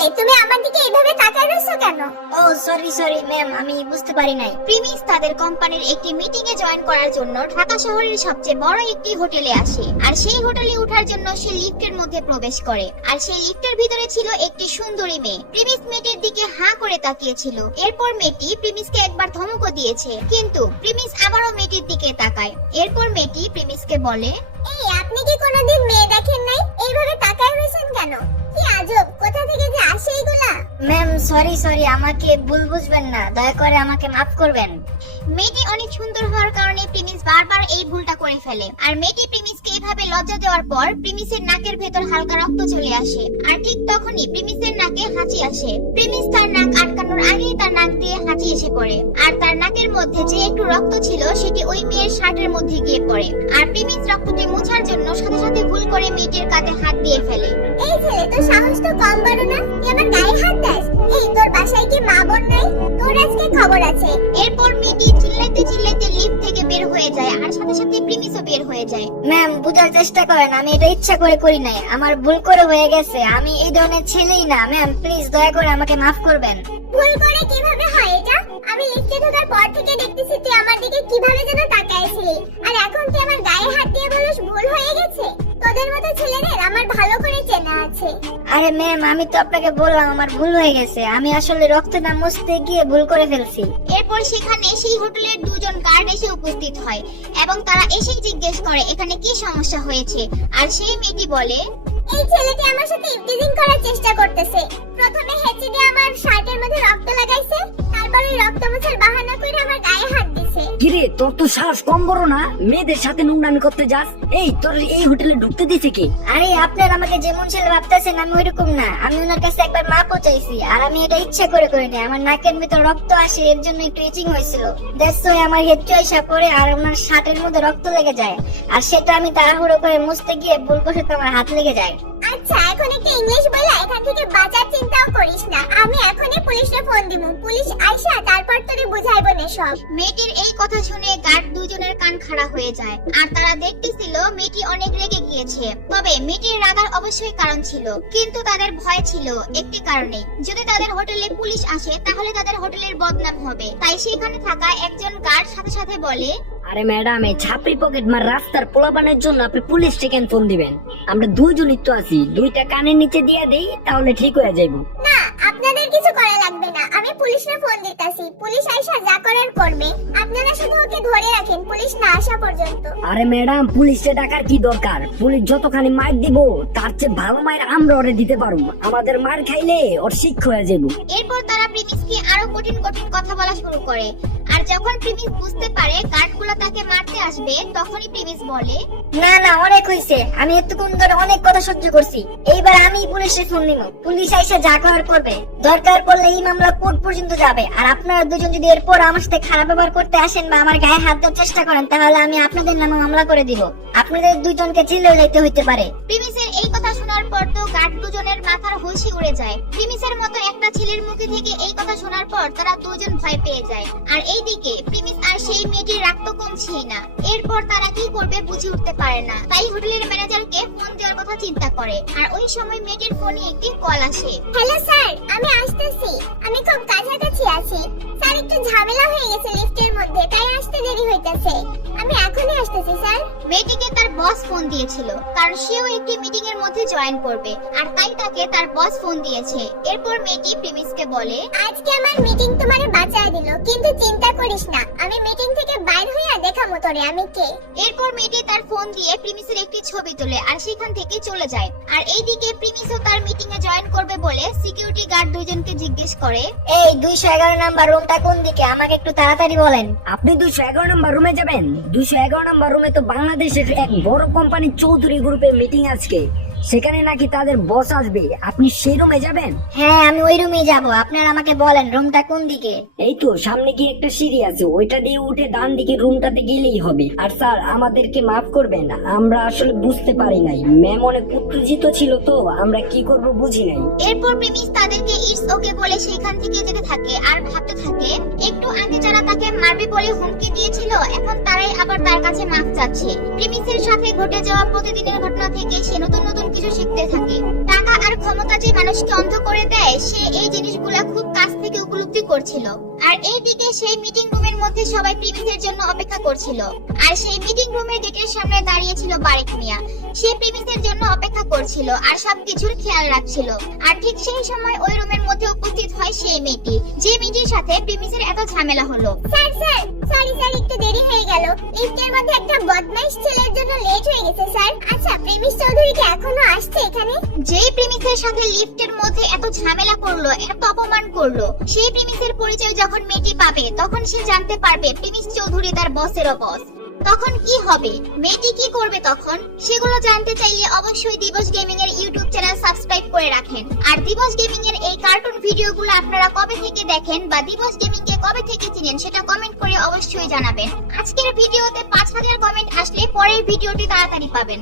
ছেলে, তুমি আমার দিকে এভাবে তাকায় রইছো কেন? ও সরি ম্যাম, আমি বুঝতে পারি নাই। প্রিমিস তাদের কোম্পানির একটি মিটিং এ জয়েন করার জন্য ঢাকা শহরের সবচেয়ে বড় একটি হোটেলে আসে। আর সেই হোটেলে ওঠার জন্য সে লিফটের মধ্যে প্রবেশ করে। আর সেই লিফটের ভিতরে ছিল একটি সুন্দরী মেয়ে। প্রিমিস মেয়েটির দিকে হাঁ করে তাকিয়েছিল। এরপর মেয়েটি প্রিমিসকে একবার ধমকও দিয়েছে, কিন্তু প্রিমিস আবারও মেয়েটির দিকে তাকায়। এরপর মেয়েটি প্রিমিসকে বলে, এই, আপনি কি কোনোদিন মেয়ে দেখেন নাই? এইভাবে তাকায় রইছেন কেন? কি আজব, কোথা থেকে যে আসে এগুলা? ম্যাম সরি, আমাকে ভুল বুঝবেন না, দয়া করে আমাকে মাফ করবেন। মেয়েটি অনেক সুন্দর হওয়ার কারণে প্রিমিস বারবার এই ভুলটা করে ফেলে। আর মেয়েটি প্রিমিসকে এভাবে লজ্জা দেওয়ার পর প্রিমিসের নাকের ভেতর হালকা রক্ত চলে আসে। আর ঠিক তখনই প্রিমিসের নাকে হাঁচি আসে। প্রিমিস তার নাক আটকানোর আগেই তার নাক দিয়ে হাঁচি এসে পড়ে। আর তার নাকের মধ্যে যে একটু রক্ত ছিল সেটি ওই মেয়ের শার্টের মধ্যে গিয়ে পড়ে। আর প্রিমিস রক্তটি মোছার জন্য সাথে সাথে ভুল করে মেয়েটির কাঁধে হাত দিয়ে ফেলে। এই ছেলে, তোর সাহস তো কম বড় না, তুই আমার গায়ে হাত দাস? এই, তোর বাসায় কি মা বোন নাই? তোর আজকে খবর আছে। এরপর মেয়েটি চিল্লাইতে লিফট থেকে বের হয়ে যায়। আর সাথে সাথে প্রিমিসও বের হয়ে যায়। ম্যাম বুঝার চেষ্টা করেন, আমি এটা ইচ্ছা করে করি নাই, আমার ভুল করে হয়ে গেছে। আমি এই ধরনের ছেলেই না। ম্যাম প্লিজ দয়া করে আমাকে মাফ করবেন। ভুল করে কিভাবে হয় এটা? আমি লিফটে ঢোকার পর থেকে দেখতেছি তুই আমার দিকে কিভাবে যেন তাকাইছিলি, আর এখন তুই আমার গায়ে হাত দিয়ে বলিস ভুল হয়ে গেছে? তোদের মতো ছেলেদের আমার ভালো করে চেনা আছে। আরে ম্যাম, আমি তো আপনাকে বললাম আমার ভুল হয়ে গেছে। আমি আসলে রক্তটা মুছতে গিয়ে ভুল করে ফেলছি। এরপর সেখানে সেই হোটেলের দুজন গার্ড এসে উপস্থিত হয় এবং তারা এসে জিজ্ঞেস করে এখানে কি সমস্যা হয়েছে। আর সেই মেয়েটি বলে, এই ছেলেটি আমার সাথে ইভটিজিং করার চেষ্টা করতেছে। প্রথমে হেঁচি দিয়ে আমার শার্টের মধ্যে রক্ত লাগাইছে, তারপরে রক্ত মোছার বাহানা করে আমার গায়ে হাত দিছে। কিরে, তোর তো সাহস কম বড় না? মেয়েদের সাথে নোংরামি করতে যাস? এই, তোর এই হোটেলে ঢুকতে দিছে কে? আরে আপনার আমাকে যেমন ছেলে ভাবতেছেন আমি ওইরকম না। আমি ওনার কাছে একবার মাপও চাইছি, আর আমি এটা ইচ্ছা করে করিনি। আমার নাকের ভিতর রক্ত আসে, এর জন্য একটু ইচিং হয়েছিল। দ্যাটস ওয়াই আমার হেড চয়েসা পড়ে আর ওনার শার্টের মধ্যে রক্ত লেগে যায়। আর সেটা আমি তাড়াহুড়ো করে মুছতে গিয়ে ভুলবশত আমার হাত লেগে যায়। আচ্ছা, এখন একটা ইংলিশ বলে এখান থেকে বাঁচার চিন্তাও করিস না। আমি এখনই পুলিশে ফোন দিব। পুলিশ আইসা তারপর তোরে বুঝাইবো না সব। মেয়েটির এই কথা শুনে গার্ড দুজনের কান খাড়া হয়ে যায়। আর তারা দেখতেছিল মেয়েটি অনেক রেগে গিয়েছে। তবে মেয়েটির রাগার অবশ্যই কারণ ছিল, কিন্তু তাদের ভয় ছিল একটি কারণে, যদি তাদের হোটেলে পুলিশ আসে তাহলে তাদের হোটেলের বদনাম হবে। তাই সেখানে থাকা একজন গার্ড সাথে সাথে বলে, আরে ম্যাডাম, এই ছাপরি পকেট মার রাস্তার পোলাপানের জন্য আপনি পুলিশ স্টেশন ফোন দিবেন? আমরা দুইজনই তো আছি, দুইটা কানের নিচে দিয়ে দেই তাহলে ঠিক হয়ে যাইব। না, আপনাদের কিছু করা লাগবে না। আমি পুলিশে ফোন দিতাছি। পুলিশ আইসা যা করার করবে। আপনারা শুধু ওকে ধরে রাখেন পুলিশ না আসা পর্যন্ত। আরে ম্যাডাম, পুলিশে ডাকার কি দরকার? পুলিশ যতখানি মার দিব তার চেয়ে ভালো মায়ের আমরা ওরে দিতে পারবো। আমাদের মার খাইলে ওর শিক্ষা হয়ে যাবো। এরপর তারা প্রিমিসকে আরো কঠিন কথা বলা শুরু করে। আর যখন প্রিমিস বুঝতে পারে গার্ডগুলো তাকে মারতে আসবে, তখনই প্রিমিস বলে, না অনেক হইছে, আমি এতক্ষণ ধরে অনেক কথা সহ্য করছি। এইবার আমি পুলিশে ফোন দিব। পুলিশ আইসা যা করার করবে। দরকার পড়লে এই মামলা কোর্ট পর্যন্ত যাবে। আর আপনারা দুজন যদি এরপর আমার সাথে খারাপ ব্যবহার করতে আসেন বা আমার গায়ে হাত দেওয়ার চেষ্টা করেন, তাহলে আমি আপনাদের নামে মামলা করে দিব। আপনাদের দুইজনকে জেলে লাইতে হইতে পারে। প্রিমিসের এই কথা শোনার পর তো গার্ড দুজনের মাথার হোশই উড়ে যায়। প্রিমিসের মতো একটা ছেলের মুখে থেকে এই কথা শোনার পর তারা দুজন ভয় পেয়ে যায়। আর এইদিকে প্রিমিস আর সেই মেয়েটির রাগ তো কমছেই না। এরপর তারা কি করবে বুঝে উঠতে পারে না। তাই হোটেলের ম্যানেজারকে ফোন দেওয়ার কথা চিন্তা করে। আর ওই সময় মেয়েটির ফোনে একটি কল আসে। হ্যালো স্যার, আমি আসতেছি। আমি খুব কাছাকাছি আছি। স্যার, একটু ঝামেলা হয়ে গেছে লিফটের মধ্যে, তাই আসতে দেরি হইতাছে। আমি এখনই আসতেছি স্যার। মেয়েটিকে তার বস ফোন দিয়েছিল, কারণ সেও একটি মিটিং এর মধ্যে জয়েন করবে। আর তাই তাকে তার বস ফোন দিয়েছে। এরপর মেয়েটি প্রিমিসকে বলে, আজকে আমার মিটিং তোমারে বাঁচায় দিল, কিন্তু চিন্তা করিস না, আমি মিটিং থেকে বাইর হইয়া দেখামু তোরে আমি কে। এরপর মেয়েটি তার ফোন দিয়ে প্রিমিসের একটি ছবি তোলে আর সেখান থেকে চলে যায়। আর এইদিকে প্রিমিসও তার মিটিং এ জয়েন করবে বলে সিকিউরিটি গার্ড দুইজনকে জিজ্ঞেস করে, এই 211 নাম্বার রুমটা কোন দিকে, আমাকে একটু তাড়াতাড়ি বলেন। আপনি 211 নম্বর রুমে যাবেন? 211 নম্বর রুমে তো বাংলাদেশের এক বড় কোম্পানির চৌধুরী গ্রুপের মিটিং আজকে, সেখানে নাকি তাদের বস আসবে। আপনি সেই রুমে যাবেন? হ্যাঁ, আমি ওই রুমেই যাব। আপনারা আমাকে বলেন রুমটা কোন দিকে। এই তো সামনে কি একটা সিঁড়ি আছে, ওইটা দিয়ে উঠে ডান দিকে রুমটাতে গেলেই হবে। আর স্যার, আমাদেরকে মাফ করবেন, আমরা আসলে বুঝতে পারি নাই। ম্যাম অনেক উত্তেজিত ছিল তো আমরা কি করব বুঝি নাই। এরপর প্রিমিস তাদেরকে ইটস ওকে বলে সেখান থেকে যেতে থাকে আর ভাবতে থাকে, একটু আগে যারা তাকে মারবে বলে হুমকি দিয়েছিল এখন তারাই আবার তার কাছে মাফ চাচ্ছে। প্রিমিসের সাথে ঘটে যাওয়া প্রতিদিনের ঘটনা থেকে সে নতুন নতুন কিছু শিখতে থাকে। টাকা টাকা আর ক্ষমতা যে মানুষকে অন্ধ করে দেয়, সে এই জিনিসগুলা খুব কাছ থেকে উপলব্ধি করছিল। আর এইদিকে সেই মিটিং রুমের মধ্যে সবাই প্রিমিসের জন্য অপেক্ষা করছিল। আর সেই মিটিং রুমের গেটের সামনে দাঁড়িয়ে ছিল বারেক মিয়া। সে প্রিমিসের জন্য অপেক্ষা করছিল আর সবকিছুর খেয়াল রাখছিল। আর ঠিক সেই সময় ওই রুমের মধ্যে উপস্থিত হয় সেই মেয়েটি, যে মেয়েটির সাথে প্রিমিসের এত ঝামেলা হলো। স্যার সরি একটু দেরি হয়ে গেল। লিফটের মধ্যে একটা বদমাইশ ছেলের জন্য লেট হয়ে গেছে স্যার। আচ্ছা, প্রেমিস চৌধুরী কি এখনো আসছে এখানে? যেই প্রিমিসের সাথে লিফটের মধ্যে এত ঝামেলা করলো, এত অপমান করলো, সেই প্রিমিসের পরিচয় যখন মেয়েটি পাবে, তখন সে জানতে পারবে প্রিমিস চৌধুরী তার বসেরও বস। তখন কি হবে, মেয়েটি কি করবে তখন, সেগুলো জানতে চাইলে অবশ্যই দিবস গেমিং এর ইউটিউব চ্যানেল সাবস্ক্রাইব করে রাখেন। আর দিবস গেমিং এর এই কার্টুন ভিডিওগুলো আপনারা কবে থেকে দেখেন বা দিবস গেমিং কে কবে থেকে চিনেন, সেটা কমেন্ট করে অবশ্যই জানাবেন। আজকের ভিডিওতে 5000 কমেন্ট আসলে পরের ভিডিওটি তাড়াতাড়ি পাবেন।